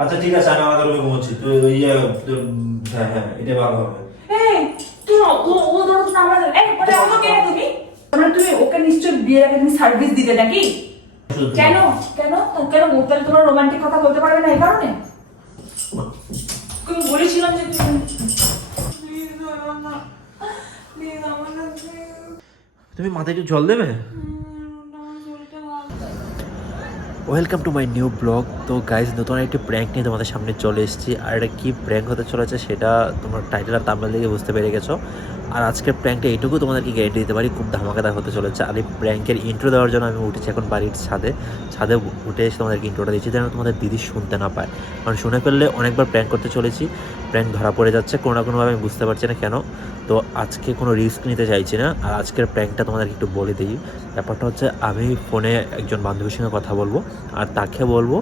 আচ্ছা ঠিক আছে, আমি আমাদের রুমে ঘুমোচ্ছি। তুই হ্যাঁ হ্যাঁ, এটা ভালো হবে। এই তুই ও ধরো না আমার এই বলে অন্য কে তুমি? মানে তুমি ওকে নিশ্চয় বিয়ের আগে তুমি সার্ভিস দিতে নাকি? কেন কেন কেন ও তাহলে তোমার রোমান্টিক কথা বলতে পারবে না এই কারণে? তুমি বলেছিলাম যে তুমি তুমি মাথায় একটু জল দেবে? Welcome to my new blog. তো গাইজ, নতুন একটি প্র্যাঙ্ক নিয়ে তোমাদের সামনে চলে এসেছি। আর এটা কী প্র্যাঙ্ক হতে চলেছে সেটা তোমার টাইটেল আর থাম্বনেল দেখে বুঝতে পেরে গেছো। আর আজকের প্র্যাঙ্কটা এইটুকু তোমাদেরকে গ্যারেন্টি দিতে পারি, খুব ধামাকাদার হতে চলেছে। আর এই প্র্যাঙ্কের ইন্ট্রো দেওয়ার জন্য আমি উঠেছি এখন বাড়ির ছাদে উঠে এসে তোমাদেরকে ইন্ট্রোটা দিচ্ছি, যেন তোমাদের দিদি শুনতে না পায়। কারণ শুনে ফেললে অনেকবার প্র্যাঙ্ক করতে চলেছি, প্র্যাঙ্ক ধরা পড়ে যাচ্ছে কোনো না কোনোভাবে, আমি বুঝতে পারছি না কেন। তো আজকে কোনো রিস্ক নিতে চাইছি না। আর আজকের প্র্যাঙ্কটা তোমাদেরকে একটু বলে দিই। ব্যাপারটা হচ্ছে, আমি ফোনে একজন বান্ধবীর সঙ্গে কথা বলবো, আর তাকে বলবো,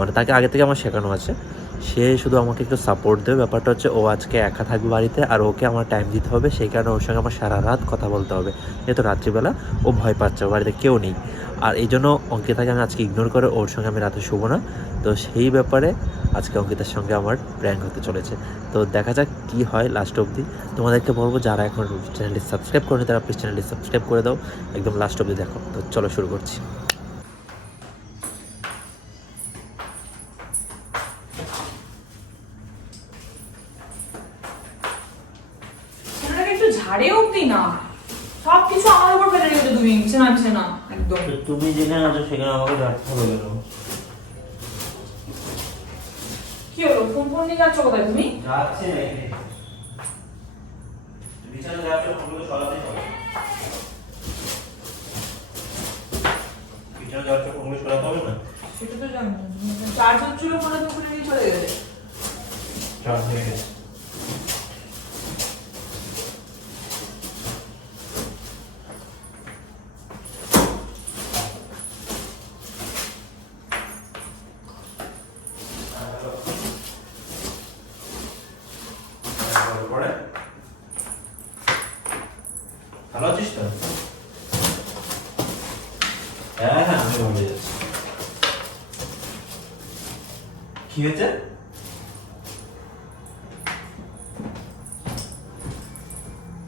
মানে তাকে আগে থেকে আমার শেখানো আছে, সে শুধু আমাকে একটু সাপোর্ট দেবে। ব্যাপারটা হচ্ছে, ও আজকে একা থাকবে বাড়িতে, আর ওকে আমার টাইম দিতে হবে, সেই কারণে ওর সঙ্গে আমার সারা রাত কথা বলতে হবে। যেহেতু রাত্রিবেলা ও ভয় পাচ্ছে, বাড়িতে কেউ নেই। আর এই জন্য অঙ্কিতাকে আমি আজকে ইগনোর করে ওর সঙ্গে আমি রাতে শুবো না। তো সেই ব্যাপারে আজকে অঙ্কিতার সঙ্গে আমার প্র্যাঙ্ক হতে চলেছে। তো দেখা যাক কী হয় লাস্ট অবধি। তোমাদেরকে বলবো, যারা এখন চ্যানেলটি সাবস্ক্রাইব করেনি তারা প্লিজ চ্যানেলটি সাবস্ক্রাইব করে দাও, একদম লাস্ট অবধি দেখো। তো চলো শুরু করছি। ছেলেটাকে একটু ঝাড়ে অব্দি না, সব কিছু আমার উপর ফেলে রেখেছো তুমি, বিছানা একদম। তুমি যেখানে আছো সেখানে আমাকে রাখতে হবে কেন? কি হলো, ফোন নিয়ে যাচ্ছ কোথায় তুমি? যাচ্ছে নাকি? বিছানা যাচ্ছে, ফোনগুলো সরাতেই হবে। বিছানা যাচ্ছে, ফোনগুলো সরাতে হবে না? সেটা তো জানি না, চার্জ হচ্ছিল ফোনে তো খুলে নিয়ে চলে গেলে। চার্জ হয়ে গেছে। ভালো আছিস তো? হ্যাঁ হ্যাঁ, আমি ভালো যাচ্ছি। কি হয়েছে?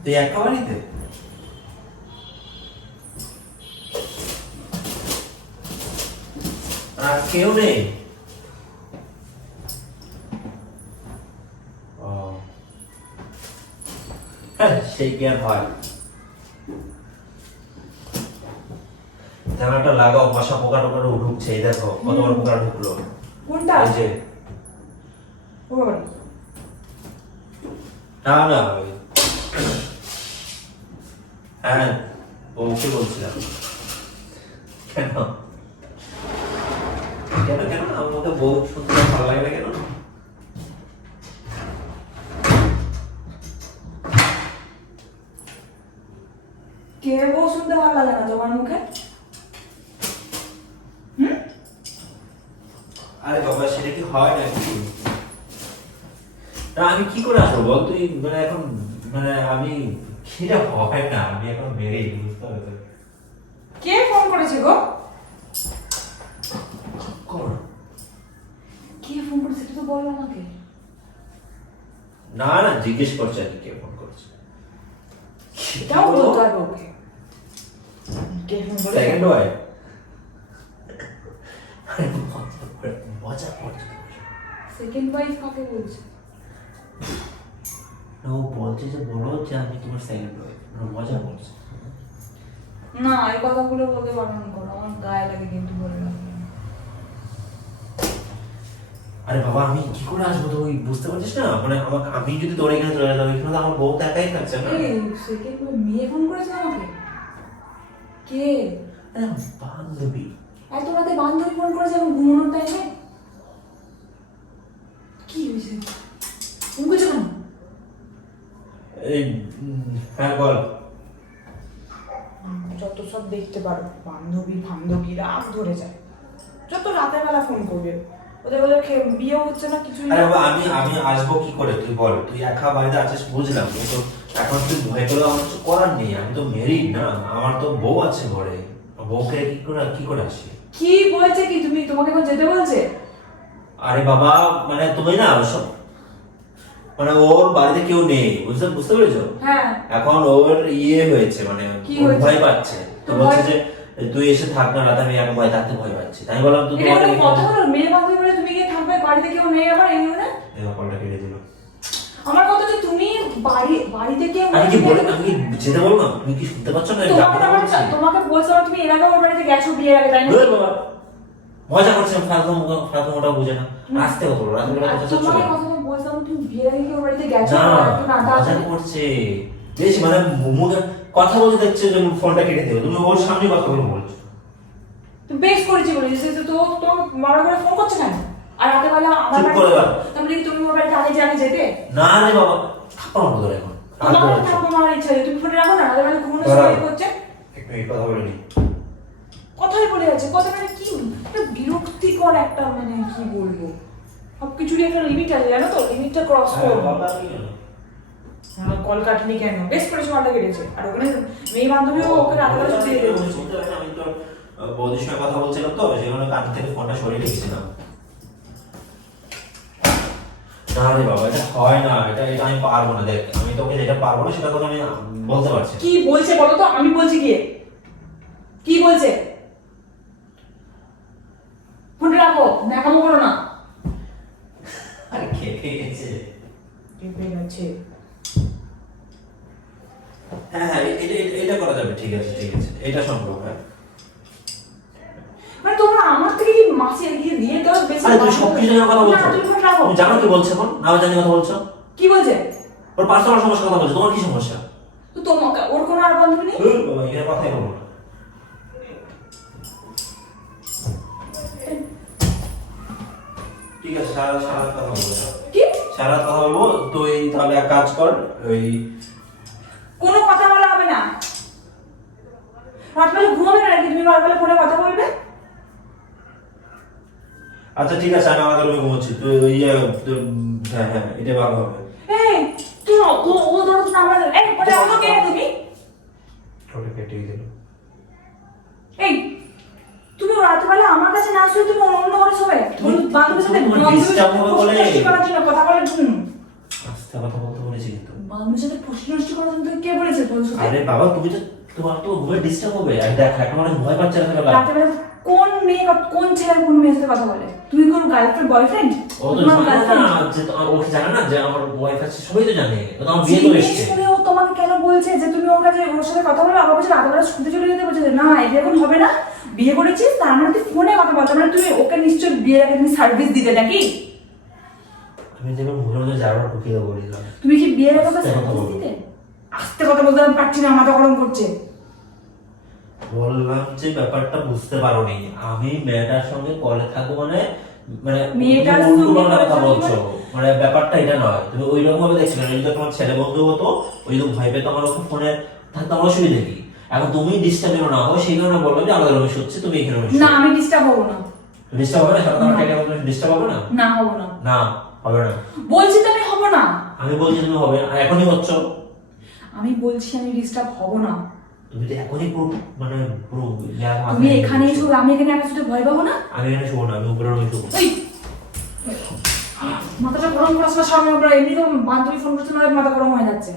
তুই একা বাড়িতে? আর কেউ নেই? ও হ্যাঁ, সেই কি আর হয়। জানাটা লাগাও, মশা পোকা টোকা ঢুকছে। এই দেখো কত বড় পোকা ঢুকলো। কোনটা? এই যে। ও বাবা, না না, হ্যাঁ ওকে বলছিলাম। কেন কেন কেন আমাকে বউ শুনতে ভালো লাগে না কেন? কে বউ শুনতে ভালো লাগে না তোমার মুখে? আরে বাবা, সেটা কি হয় নাকি? না, আমি কি করে আসবো বল তুই? মানে এখন, মানে আমি, সেটা হয় না। আমি এখন মেরেই, বুঝতে হবে। কে ফোন করেছে গো? কর। কে ফোন করেছে সেটা তো বলো আমাকে। না না, জিজ্ঞেস করছে আর কি, কে ফোন করছে। এটাও বলতে হবে ওকে। কে ফোন করেছে? Second wife. মজা করছে। সেকেন্ড ওয়াইফ কাকে বলছে? ও বলছে যে, বলো যে আমি তোমার সেকেন্ড ওয়াইফ। মজা করছে। না, এই কথাগুলো বলতে বারণ করো, আমার গায়ে লাগে কিন্তু বলে রাখবে। আরে বাবা, আমি কি করে আসবো? তুই বুঝতে পারছিস না? মানে আমি যদি তোর এখানে চলে যেতাম, এখানে তো আমার বউ তো একাই থাকছে না। এই সেকেন্ড ওয়াইফ মেয়ে ফোন করেছে আমাকে? কে? আরে বান্ধবী। এত রাতে বান্ধবী ফোন করেছে এখন ঘুমানোর টাইমে? কি হয়েছে? ফোন করছো কেন? এই হ্যাঁ বল। যত সব দেখতে পারো, বান্ধবী বান্ধবী রাত ধরে যায়, যত রাতের বেলা ফোন করবে। ওদের ওদের বিয়ে হচ্ছে না কিছুই না। আরে বাবা, আমি আসবো কি করে তুই বল? তুই একা বাড়িতে আছিস বুঝলাম, কিন্তু এখন তুই ভয় করে আমার কিছু করার নেই। আমি তো মেরিড না, আমার তো বউ আছে ঘরে। বউকে কি করে আসি? কি বলছে কি তুমি? তোমাকে এখন যেতে বলছে? আরে বাবা মানে তুমি না সব মানে ওর বাড়িতে কেউ নেই, বুঝতে বুঝতে পেরেছো? হ্যাঁ এখন ওর ইয়ে হয়েছে মানে কি ও হয়েছে? ভয় পাচ্ছে, তো তো বলছে ভয়- যে তুই এসে থাক না রাতে, আমি এখন ভয় থাকতে ভয় পাচ্ছি, তাই বললাম তো এটা তোমার কোনো কথা হলো? মেয়ে বান্ধবী বলে তুমি গিয়ে থাকবে, বাড়িতে কেউ নেই আবার এই মানে? কলটা কেটে দিল। আমার কথা যে তুমি বাড়িতে কেউ আমি কি নেই, বলে আমি কি যেতে বললাম, তুমি কি শুনতে পাচ্ছ না? তোমাকে বলছো তুমি এর আগে ওর বাড়িতে গেছো বিয়ের আগে, তাই না? বাবা মজা করছে, ফালতু ফালতু ওটা বুঝে না, আসতে কত রাতে বেলা আর কথা তোমাকে চলে কথা বলছিলাম তুমি বিয়ের আগে কি ওর বাড়িতে গেছো? না একটু না মজা করছে বেশ, মানে মুখে কথা বলতে দেখছে যে ফোনটা কেটে দেবে, তুমি ওর সামনে কথা বলে বলছো। তো বেশ করেছি বলে যে তো তো মারা করে ফোন করছে কেন? আর রাতে বেলা আমার চুপ করে দাও। তাহলে কি তুমি ওর বাড়িতে আগে যেতে? না রে বাবা থাপ্পড় মারবো তোর এখন, আর তোমার বলছো। থাকবো মারার ইচ্ছা নেই, তুমি ফোনে রাখো না, রাতে বেলা ঘুমানোর দাঁড়াও। সময় করছে। একটু এই কথা বলে নি। কথাই বলে যাচ্ছে, কথা মানে কি একটা বিরক্তিকর একটা, মানে কি বলবো, সবকিছুরই একটা লিমিট আছে জানো তো, লিমিটটা ক্রস করবো। কল কাটনি কেন? বেশ করেছে, মালটা কেটেছে। আর ওখানে মেয়ে বান্ধবীও ওকে রাতে বেলা ছুটি দিয়ে দেবে। শুনতে পাই না, আমি তো বৌদির সঙ্গে কথা বলছিলাম তো সেখানে কান থেকে ফোনটা সরিয়ে রেখেছিলাম। না রে বাবা এটা হয় না, এটা এটা আমি পারবো না, দেখ আমি তোকে যেটা পারবো না সেটা তোকে আমি বলতে পারছি না। কি বলছে বলো তো, আমি বলছি গিয়ে কি বলছে? ফোনটা রাখো, দেখাবো করো না। আরে খেপে গেছে। চেপে গেছে। হ্যাঁ হ্যাঁ এটা করা যাবে, ঠিক আছে ঠিক আছে, এটা সম্ভব। হ্যাঁ মানে তোমরা আমার থেকে কি মাসে এগিয়ে দিয়ে দাও বেশি? আরে তুমি সব কিছু জানার কথা বলছো, না, তুমি ফোন রাখো। তুমি জানো কি বলছো এখন? নাও জানি কথা বলছো, কি বলছে? ওর পার্সোনাল সমস্যার কথা বলছো, তোমার কি সমস্যা? তো তোমাকে ওর কোনো আর বান্ধবী নেই? বাবা এর কথাই বলবো না। ঠিক আছে সারা সারা রাত কথা বলবো, কি সারা রাত কথা বলবো। তুই তাহলে এক কাজ কর, ওই কোনো কথা বলা হবে না। রাতবেলা ঘুমাবে না নাকি তুমি রাতবেলা ফোনে কথা বলবে? আচ্ছা ঠিক আছে আমি আমাদের রুমে ঘুমোচ্ছি, তুই ওই হ্যাঁ হ্যাঁ এটা ভালো হবে। এই তুমি ও ধরো না আমার, এই বলে অন্য কে তুমি? ওটা কেটে দিল। এই তুমি রাতবেলা আমার কাছে না শুয়ে তুমি অন্য ঘরে শোবে? বান্ধবীর সাথে তোমার disturb হবে বলে। ফুসফুসি করার জন্য কথা বলে আস্তে কথা বলতে বলেছি কিন্তু। বান্ধবীর সাথে ফুসফুসি করার জন্য কে বলেছে বলছো? আরে বাবা তুমি তো, তোমার তো ঘুমে ডিস্টার্ব হবে, আর দেখ এখন অনেক ভয় পাচ্ছে রাতেবেলা। রাতবেলা কোন মেয়ে কোন ছেলে কোন মেয়ের সাথে কথা বলে? তুমি কোন গার্লফ্রেন্ড বয়ফ্রেন্ড? ও তো জানে না যে ও কি জানে না যে আমার ওয়াইফ আছে, সবাই তো জানে, ও তো আমার বিয়ে করে এসেছে। ও তোমাকে কেন বলছে যে তুমি ওর কাছে ওর সাথে কথা বলে? আবার বলছে রাতবেলা শুতে চলে যেতে বলছে? না এরকম হবে না, বিয়ে করেছিস তার মানে তুই ফোনে কথা বলতে, মানে তুমি ওকে নিশ্চয় বিয়ের আগে তুমি সার্ভিস দিতে নাকি? আমি যেন মুখের মধ্যে যাবার ঢুকিয়ে বলিলাম। তুমি কি বিয়ের আগে ওকে আস্তে কথা সার্ভিস বলো। দিতে? আস্তে কথা বলতে আমি পারছি না, মাথা গরম করছে। বললাম যে ব্যাপারটা বুঝতে পারোনি, আমি মেয়েটার সঙ্গে কলে থাকবো মানে মানে মেয়েটার তুমি উল্টো সঙ্গে পাল্টা কথা কলে বলছো, থাকবো মানে ব্যাপারটা এটা নয়, তুমি ওই রকম ভাবে দেখছিলে না। যদি তোমার ছেলে বন্ধু হতো ওই রকম ভয় পেতো আমার ওকে ফোনে থাকতে আমার অসুবিধা কি? এখন তুমি ডিস্টার্ব যেন না হয় সেই কারণে বললাম যে আমাদের রুমে শুচ্ছে, তুমি এখানে রুমে না আমি ডিস্টার্ব হবো না। ডিস্টার্ব হবে না, সারা তোমার টাইমে আমাদের ডিস্টার্ব হবে না। না হবো না, না হবে না, বলছি তো আমি হবো না। আমি বলছি তুমি হবে না, আর এখনই হচ্ছ। আমি বলছি আমি ডিস্টার্ব হবো না। তুমি তো এখনই পুরো মানে পুরো তুমি এখানেই শুবে, আমি এখানে একা শুতে ভয় পাবো না? আমি এখানে শুবো না, আমি উপরে রুমে শুবো। এই মাথাটা গরম করার সময় সামনে আমরা এমনি তো বান্ধবী ফোন করতে না মাথা গরম হয়ে যাচ্ছে।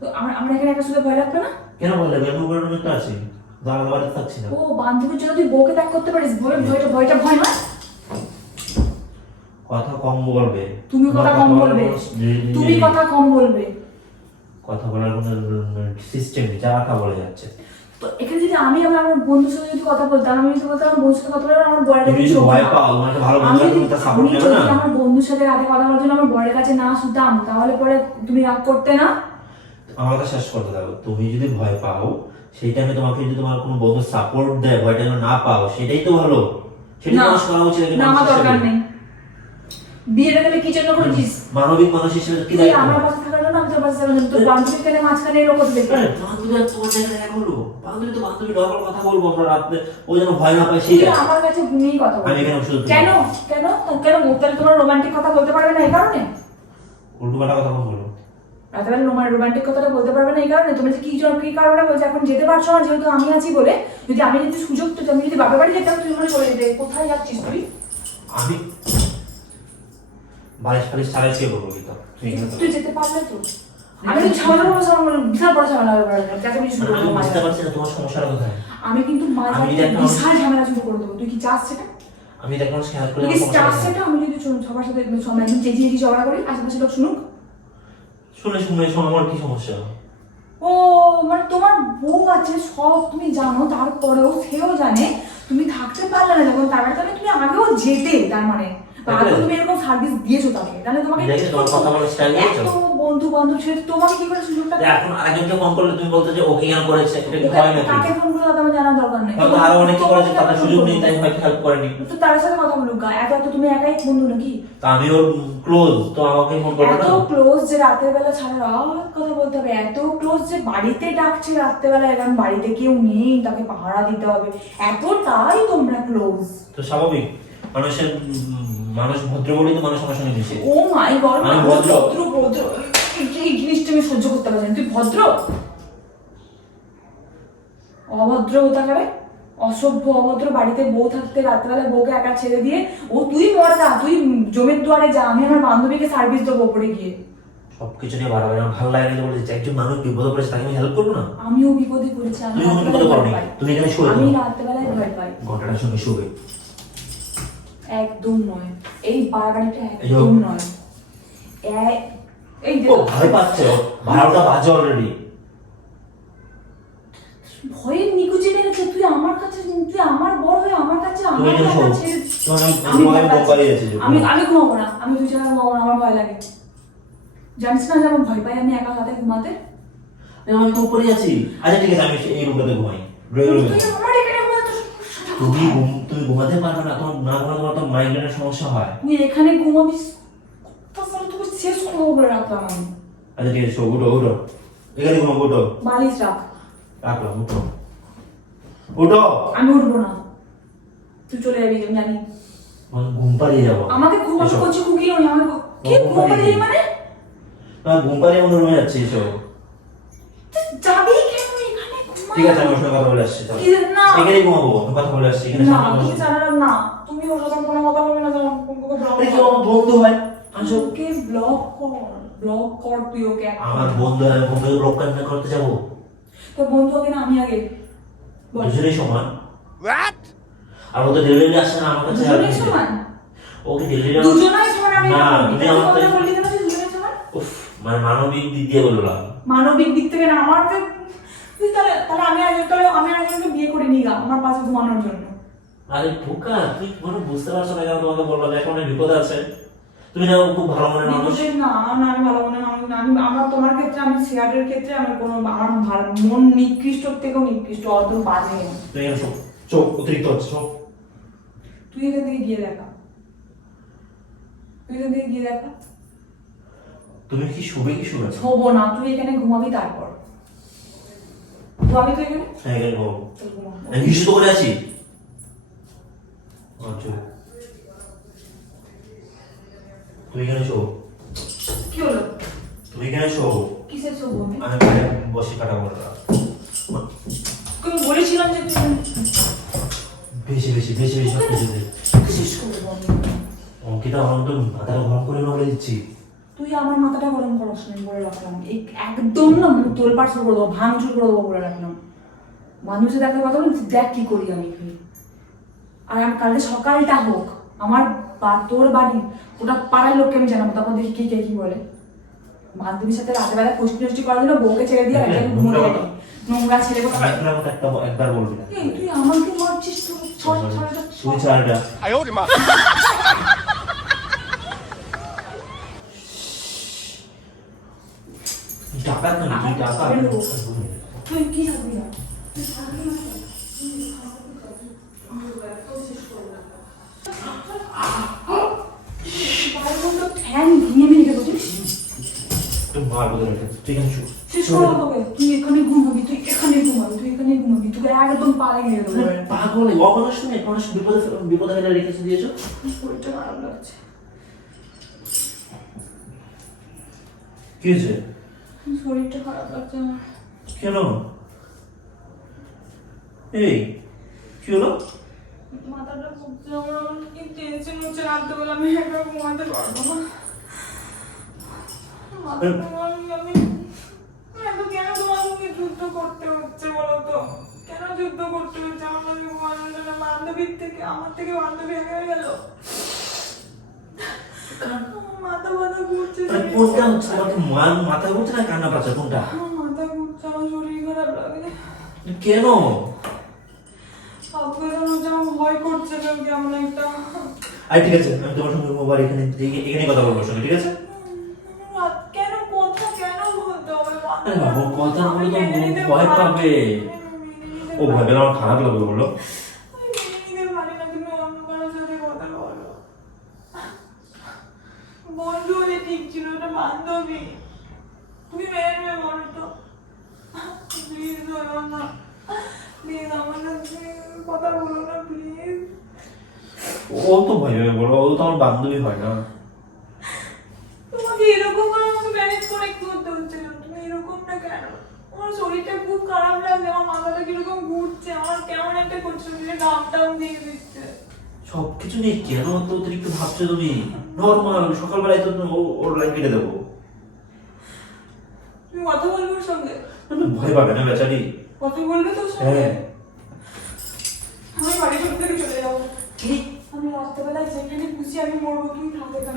তো আমরা এখানে একা শুতে ভয় লাগবে না? কেন বললে আমি উপরে রুমে তো আছি, দাঁড়া বাড়িতে থাকছি না। ও বান্ধবীর জন্য তুই বউকে ত্যাগ করতে পারিস? ভয়টা ভয় না? কথা কম বলবে, তুমি কথা কম বলবে, তুমি কথা কম বলবে। কথা বলার কোনো সিস্টেম নেই, যা কথা বলে যাচ্ছে। তো এখানে যদি আমি আমার বন্ধুর সাথে যদি কথা বলতাম, আমি যদি বলতাম আমার বন্ধুর সাথে কথা বলে আমার বরের তুমি কাছে যদি শুতাম। ভয় পাও, তোমার একটা ভালো বন্ধু আছে, তুমি তার সাপোর্ট আমি নেবে যদি না? আমার বন্ধুর সাথে রাতে কথা বলার জন্য আমার বরের কাছে না শুতাম, তাহলে পরে তুমি রাগ করতে না? আমাকে শেষ করতে দাও। তুমি যদি ভয় পাও সেই টাইমে তোমাকে যদি তোমার কোনো বন্ধু সাপোর্ট দেয়, ভয়টা যেন না পাও, সেটাই তো ভালো, সেটাই না, মানুষ করা উচিত। না আমার দরকার নেই। বিয়েটা গেলে কি জন্য করেছিস? মানবিক মানুষ হিসেবে কি তুই দায়িত্ব? আমার পাশে থাকার জন্য আমি তোর পাশে থাকার জন্য, তোর বান্ধবীর কেন মাঝখানে এলো করতে দেখতে? আরে বান্ধবী আর তোমার জায়গায় দেখা হলো, বান্ধবী তো বান্ধবী নর্মাল কথা বলবো আমরা রাতে, ও যেন ভয় না পায় সেই তুই কারণে। আমার কাছে ঘুমিয়েই কথা বল। আমি এখানে শুধু কেন কেন কেন তাহলে তোমার রোমান্টিক কথা বলতে পারবে না এই কারণে? উল্টো পাল্টা কথা কম বলো। রাতেবেলা রোমান্টিক কথাটা বলতে পারবে না এই কারণে? তুমি যে কি কারণে বলছো এখন যেতে পারছো না? যেহেতু আমি আছি বলে, যদি আমি যদি সুযোগ তো আমি যদি বাপের বাড়ি যেতাম তুই মনে চলে যেতে। কোথায় যাচ্ছিস তুই? আমি বালিশ ফালিশ ছাড়াই শুয়ে পড়বো কি তো তুই এখানে তো তুই যেতে পারলে তো আমি তো ঝামেলা করবো বিশাল বড় ঝামেলা হবে চাকরি শুরু আমি করবো বুঝতে পারছি না তোমার সমস্যাটা কোথায়। আমি কিন্তু আমি যদি একটা বিশাল ঝামেলা শুরু করে দেবো তুই কি চাস সেটা আমি দেখ মানুষকে হেল্প করে তুই আমার কি সমস্যা চাস কোথায়? সেটা আমি যদি সবার সাথে সবাই একদম চেঁচিয়ে ঝগড়া করি আশেপাশে লোক শুনুক শুনে শুনে আমার কি সমস্যা? ও মানে তোমার বউ আছে সব তুমি জানো তারপরেও সেও জানে তুমি থাকতে পারলে না যখন তার মানে তুমি আগেও যেতে তার মানে আগে তুমি এরকম সার্ভিস দিয়েছো তাকে তাহলে তোমাকে দেখে তোমার কথা বলার স্টাইল দেখেছো? এত বন্ধু বান্ধব ছেড়ে তোমাকে কি করে সুযোগটা এখন আরেকজনকে ফোন করলে তুমি বলতে যে ওকে কেন করেছে, এটা কি হয় নাকি? কাকে ফোন করে আমার জানার দরকার নেই হয়তো আরো অনেকে করেছে, তাদের সুযোগ নেই তাই হয়তো হেল্প করেনি। তো তার সাথে কথা বলুক এত এত তুমি একাই বন্ধু নাকি তা আমি ওর ক্লোজ, তো আমাকে ফোন করবে এত না? ক্লোজ যে রাতের বেলা ছাড়া রাত কথা বলতে হবে এত ক্লোজ যে বাড়িতে ডাকছে রাতের বেলা এখন বাড়িতে কেউ নেই তাকে পাহারা দিতে হবে এতটাই তোমরা ক্লোজ তো স্বাভাবিক, মানুষের মানুষ ভদ্র বলেই তো মানুষ আমার সঙ্গে মিশে। ও মাই গড আমি ভদ্র। ভদ্র ভদ্র এই জিনিসটা আমি সহ্য করতে পারছি না তুই ভদ্র অভদ্র হতে পারে অসভ্য অভদ্র বাড়িতে বউ থাকতে রাত্রেবেলা বউকে একা ছেড়ে দিয়ে ও তুই মর যা তুই জমির দুয়ারে যা আমি আমার বান্ধবীকে সার্ভিস দেবো ওপরে গিয়ে সবকিছু নিয়ে বাড়াবাড়ি আমার ভালো লাগে না, বলছি যে একজন মানুষ বিপদে পড়েছে তাকে আমি হেল্প করবো না? আমিও বিপদে পড়েছি আমি তুমি কোনো বিপদে পড়োনি, তুমি এখানে শুয়ে আমি থাকো। রাত্রেবেলায় ভয় পাই ঘন্টাটার সঙ্গে শুবে। একদম নয় এই বাড়াবাড়িটা এই যো। একদম নয় এই ও দেখো ভয় পাচ্ছে, 12টা বাজে অলরেডি। ভয়ের নিকুচি মেরেছে তুই আমার কাছে তুই আমার বড় হয়ে আমার কাছে তুমি আমার এখানে কাছে শোও, আমি তোমাকে ভয় বোম পাচ্ছি। পালিয়ে যাচ্ছে। আমি ঘুমাবো না আমি দুই জায়গায় ঘুমাবো না আমার ভয় লাগে জানিস না যে আমার ভয় পাই আমি একা রাতে ঘুমাতে আমি তো উপরে আছি। আচ্ছা ঠিক আছে, আমি এই রুমটাতে ঘুমাই, ড্রয়িং রুমে। তুই আমার এখানে ঘুমাতে তুমি ঘুমাতে পারবে না, তোমার না ঘুমাতে তোমার তো মাইগ্রেনের সমস্যা হয়। তুই এখানে ঘুমাবিস তাহলে তোকে শেষ করবো বলে রাখলাম আমি আচ্ছা ঠিক আছে, শো, উঠো উঠো, এখানে ঘুমাবো, উঠো। বালিশ রাখ রাখলাম, উঠো উঠো। আমি উঠবো না তুই চলে যাবি আমি জানি আমার ঘুম পালিয়ে যাবো। আমাকে ঘুমাতে এসো। করছি কুকিও না আমাকে কি ঘুম ঘুমাতে পালিয়ে দিই মানে তোমার ঘুম পালিয়ে অন্য রুমে যাচ্ছি, এসো। তুই যাবি কেন এখানে ঘুমা ঠিক আছে, আমি ওর সঙ্গে কথা বলে আসছি, চলো। কি না এখানেই ঘুমাবো, আমি কথা বলে আসছি এখানে না সামনে তুমি বসো। জানো না তুমি ওর সাথে কোনো কথা বলবি না যেমন তোমাকে ব্লক আরে কেউ আমার বন্ধু হয়, আসো। ওকে ব্লক কর তুই ওকে এখন। আমার বন্ধু হয়, বন্ধুকে ব্লক করতে যাবো? তোর বন্ধু হবে না আমি আগে বল দুজনেই সমান। আর ও তো ডেলিভারি আসছে না আমার কাছে। দুজনেই সমান ওকে ডেলিভারি দুজনেই সমান আমি না, বলবো। তুমি তুই আমার কথা থেকে- বললি না যে দুজনেই সমান উফ, মানে মানবিক দিক দিয়ে বললাম। মানবিক দিক থেকে না আমাকে তুই তাহলে তাহলে আমি একজনকে বিয়ে করে নিয়ে গা আমার পাশে ঘুমানোর জন্য আরে বোকা, তুই কোনো বুঝতে পারছো না কেন? তোমাকে বললাম এখন অনেক বিপদ আছে। তুমি না খুব ভালো মনের মানুষ। বিপদের না না আমি ভালো মনে মানুষ না আমি আমার তোমার ক্ষেত্রে আমি শেয়ারের ক্ষেত্রে আমি কোনো আমার মন নিকৃষ্ট থেকেও নিকৃষ্ট অত বাজে না। তুই এখানে শো, চোখ অতিরিক্ত হচ্ছে, চোখ। তুই এখান থেকে গিয়ে দেখা তুমি কি শুবে কি শুবে? শোবো না তুই এখানে ঘুমাবি তারপর ঘুমাবি তুই এখানে হ্যাঁ, এখানে ঘুমাবো। চল ঘুমা। আমি কিছু তো করে আছি। আচ্ছা, তুই এখানে শো, কি হলো তুমি এখানে শো। কিসের শোবো আমি আমি বাইরে বসে কাটা বললাম। আমি বলেছিলাম যে তুই বেশি বেশি বেশি বেশি সব কিছু দে। শেষ করবো আমি। অঙ্কিতা, আমার তো মাথাটা গরম করে না বলে দিচ্ছি। তুই আমার মাথাটা গরম করাস না বলে রাখলাম এই একদম না তোলপাড় শুরু করে দেবো ভাঙচুর করে দেবো বলে রাখলাম মানুষের দেখা কথা বলি দেখ কি করি আমি এখানে আর আমি কালকে সকালটা হোক আমার তোর বাড়ি ওটা পাড়ার লোককে আমি জানাবো তারপর দেখি কে কে কি বলে বান্ধবীর সাথে রাতে বেলা পুষ্টি করার জন্য বউকে ছেড়ে দিয়ে একটা ঘুমোতে যাবি নোংরা ছেলে কোথাও একবার বলবি না। এই তুই আমাকে মারছিস তো ছয় ছয়টা তুই ছাড়টা। ডাকাত না, তুই ডাকাত। তুই কি থাকবি না ফ্যান ভেঙে ভেঙে দেবো তুই মারবো তোর এটা। তুই এখানে শো। শেষ করা হবে তুই এখানে ঘুমাবি তুই এখানে ঘুমাবি তোকে একদম পায়ে গিয়ে দেবো পাগল, অমানুষ তুমি, মানুষ বিপদে ফেলে রেখেছে দিয়েছো। শরীরটা খারাপ লাগছে কি হয়েছে? শরীরটা খারাপ লাগছে আমার কেন? এই কি হলো? মাথাটা ঘুরছে আমার কি টেনশন হচ্ছে রাত্রে বেলা আমি একা ঘুমাতে পারবো না আমি এত কেন তোমার সঙ্গে যুদ্ধ করতে হচ্ছে বলো তো? কেন যুদ্ধ করতে হচ্ছে? আমার সঙ্গে মানুষজনের বান্ধবীর থেকে আমার থেকে বান্ধবী হয়ে গেল। মাথা ব্যথা ঘুরছে। কোনটা হচ্ছে? আমাকে মাথা ঘুরছে না কান্না পাচ্ছে কোনটা? মাথা ঘুরছে, আমার শরীর খারাপ লাগে। কেন? আমার ভয় করছে কেমন একটা। আরে ঠিক আছে, আমি তোমার সঙ্গে মোবাইল এখানে কথা বলবো সঙ্গে, ঠিক আছে? কেন কথা কেন বলতে হবে? আরে বাবু, কথা বলে তো ভয় পাবে। ও ভয় পেলে আমার খারাপ লাগবে বলো। বন্ধু হলে ঠিক ছিল, ওটা বান্ধবী। তুমি মেয়ে মেয়ে বলো তো, প্লিজ বলো না, প্লিজ আমার কথা বলো না, প্লিজ। ও তো ভয় পাবে বলো, ও তো আমার বান্ধবী হয় না। তোমাকে এরকম করে আমাকে ম্যানেজ করে করতে হচ্ছে কেন? তুমি এরকম না কেন? আমার শরীরটা খুব খারাপ লাগছে, আমার মাথাটা কিরকম ঘুরছে, আমার কেমন একটা করছে, নাম টাম দিয়ে দিচ্ছে। সবকিছু নিয়ে কেন তো অতিরিক্ত ভাবছো তুমি? নর্মাল সকালবেলায় তো ওর লাইন কেটে দেবো। তুমি কথা বলবে ওর সঙ্গে? ভয় পাবে না বেচারি? কথা বলবে তো ওর সঙ্গে? হ্যাঁ। আমি বাড়ি থেকে চলে যাবো। কি? আমি রাত্রেবেলায় যেখানে খুশি আমি মরবো, তুমি থাকবে কেন?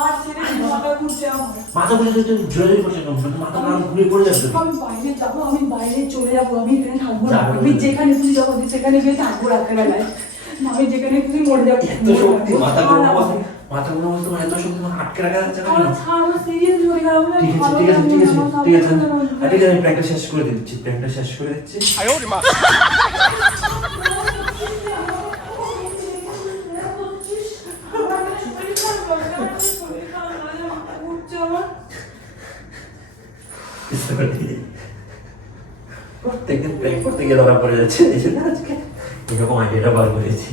আর ছেড়ে মাথা ঘুরছে আমার। মাথা ঘুরে তুমি জোরে করছো কেন? মাথা ঘুরে পড়ে যাবে তুমি। আমি বাইরে যাবো, আমি বাইরে চলে যাবো, আমি এখানে থাকবো না। যাবো। আমি যেখানে খুশি যাবো, সেখানে গিয়ে থাকবো রাত্রেবেলায়। আমি যেখানে খুশি মরে যাবো। এত শক্তি মাথা ঘুরে অবস্থা, মাথা ঘুরে অবস্থা তোমার এত শক্তি তোমার আটকে রাখা যাচ্ছে না কেন? আমার সিরিয়াস হয়ে গেল বলে ঠিক আছে, ঠিক আছে, ঠিক আছে, ঠিক আছে, ঠিক আছে, আমি প্র্যাঙ্কটা শেষ করে দিচ্ছি, প্র্যাঙ্কটা শেষ করে দিচ্ছি। প্রত্যেকদিন প্র্যাঙ্ক করতে গিয়ে ধরা পড়ে যাচ্ছে, এই জন্য আজকে এরকম আইডিয়াটা বার করেছি।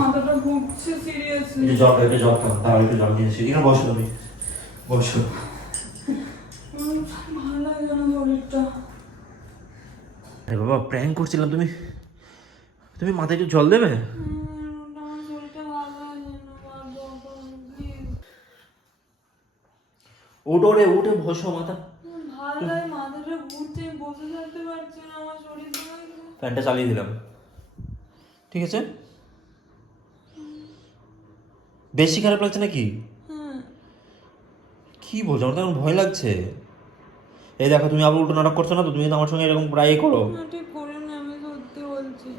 মাথাটা ঘুরছে সিরিয়াসলি। একটু জল খাও, তাও একটু জল নিয়ে এসে এখানে বসো, তুমি বসো। ভালো লাগে না শরীরটা। আরে বাবা, প্র্যাঙ্ক করছিলাম, তুমি তুমি মাথায় একটু জল দেবে? আমার শরীরটা ভালো লাগে না, প্লিজ। ওটো রে, উঠে বসো, মাথা ভালো লাগে, মাথাটা ঘুরছে, বসে থাকতে পারছি না, আমার শরীরটা। ফ্যানটা চালিয়ে দিলাম, ঠিক আছে? বেশি খারাপ লাগছে নাকি? কি বলছো? আমার তো এখন ভয় লাগছে। এই দেখো, তুমি আবার উল্টো নাটক করছো না তো? তুমি তো আমার সঙ্গে এরকম প্রায়ই করো। ঠিক করে না, আমি সত্যি বলছি।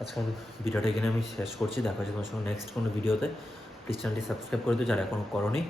আজকে ভিডিওটা এখানে আমি শেষ করছি। দেখা হচ্ছে তোমার সঙ্গে নেক্সট কোনো ভিডিওতে। প্লিজ চ্যানেলটি সাবস্ক্রাইব করে দিও যারা এখনো করোনি।